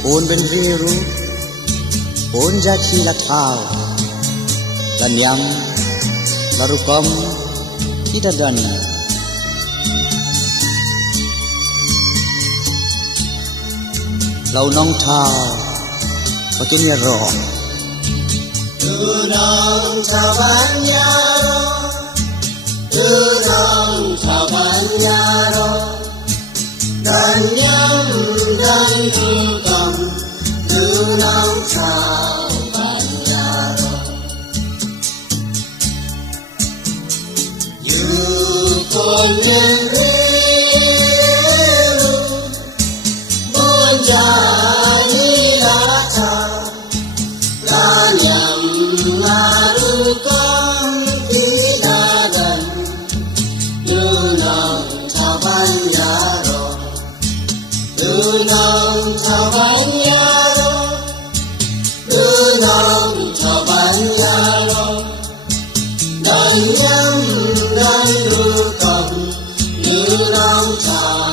Pun ben biru, pun jaci lakau, dan yang larukom tidak dana. Lau nong thao, patunya roh. Dunong tabanyaro, dunong tabanyaro, dan yang dan hukam, dunong tabanyaro. Yukon yang riru, bonjali lata, lanyam larukan kidadan, dunong tabanyaro, dunong tabanyaro, dunong tabanyaro, dan yang dan rukam, dunong tabanyaro.